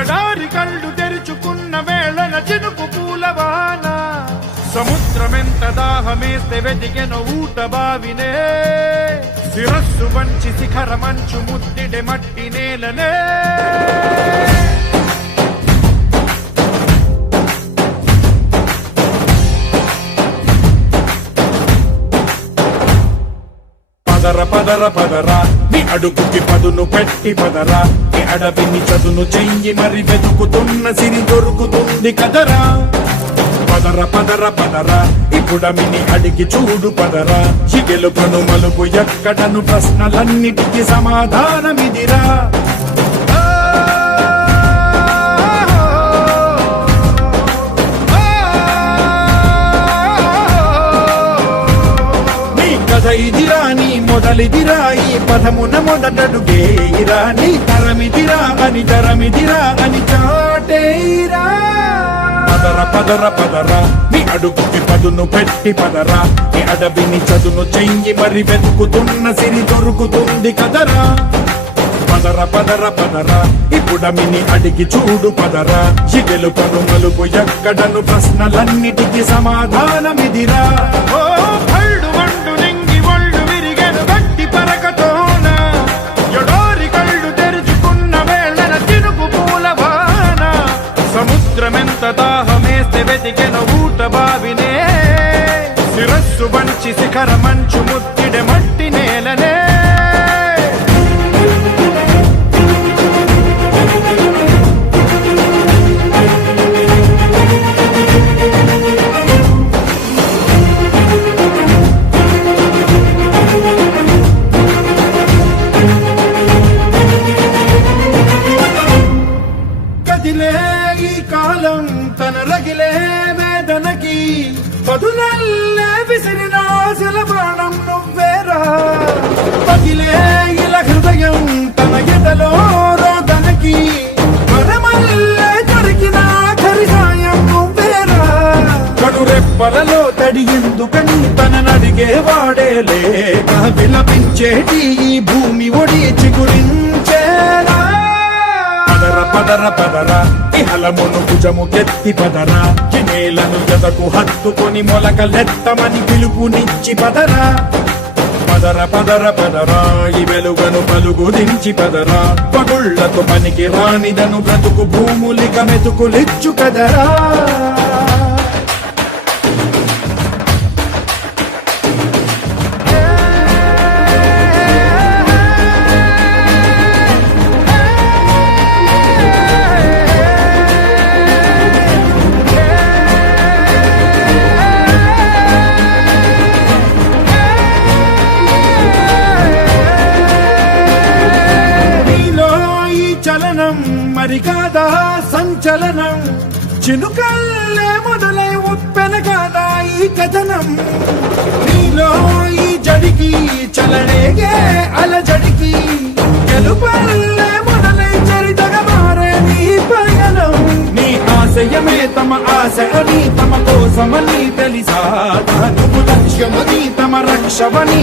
ఎడారి కళ్ళు తెరుచుకున్న వేళన చినుకు పూలవాన సముద్రమెంత దాహమేస్తే వెతికెన ఊట బావినే శిరస్సు వంచి శిఖర మంచు ముద్దిడె మట్టి నేలనే పదర పదర పదరా నీ అడుగుకి పదును పెట్టి పదరా నీ అడవిని చదును చెయ్యి మరి వెతుకుతున్న సిరి దొరుకుతుంది కదరా పదర పదర పదరా ఇప్పుడమిని అడిగి చూడు పదరా ఈ గెలుపను మలుపు ఎక్కడను ప్రశ్నలన్నిటికీ సమాధానమిదిరా ఇదిరా నీ మొదలిదిరా ఈ పదమున మొదటడుగేయిరా నీ తరమిదిరా అని తరమిదిరా అని చాటేయిరా పదర పదర పదరా నీ అడుగుకి పదును పెట్టి పదరా నీ అడవిని చదును చెయ్యి మరి వెతుకుతున్న సిరి దొరుకుతుంది కదరా పదర పదర పదరా ఇప్పుడమిని అడిగి చూడు పదరా ఈ గెలుపను మలుపు ఎక్కడను ప్రశ్నలన్నిటికీ సమాధానమిదిరా సముద్రమెంత దాహమేస్తే వెతికెన ఊట బావినే శిరస్సు వంచి శిఖర మంచు ముద్దిడె మట్టి నేలనే ఈ కాలం తన రగిలే వేదనకి పదునల్లే విసిరినాశల ప్రాణం నువ్వేరా పగిలే ఇలా హృదయం తన ఎదలో రోదనకి పరమల్లే దొరికిన ఖరిసాయం నువ్వేరా కడురెప్పలలో తడి ఎందుకని తన నడిగే వాడేలే విలపించేటి ఈ భూమి ఒడి చిగురించేరా పదర పదరా ఇహలమును భుజము కెత్తి పదరా నేలను జతకు హత్తుకొని మొలకలెత్తమని పిలుపునిచ్చి పదరా పదర పదర పదరా ఈ వెలుగను పలుగు దించి పదరా పగుళ్లకు పనికి రానిదను బ్రతుకు భూములిక మెతుకులిచ్చు కదరా మరి కాదా సంచలనం చినుకల్లే మొదలై ఉప్పెన కాదా ఈ కథనం నీలో ఈ జడికి చలనేగే అలజడికి గెలుపల్లే మొదలై చరితగా మారే నీ పయనం నీ ఆశయమే తమ ఆశ అని తమ కోసమని తెలిసా నువ్వు లక్ష్యమని తమ రక్షవని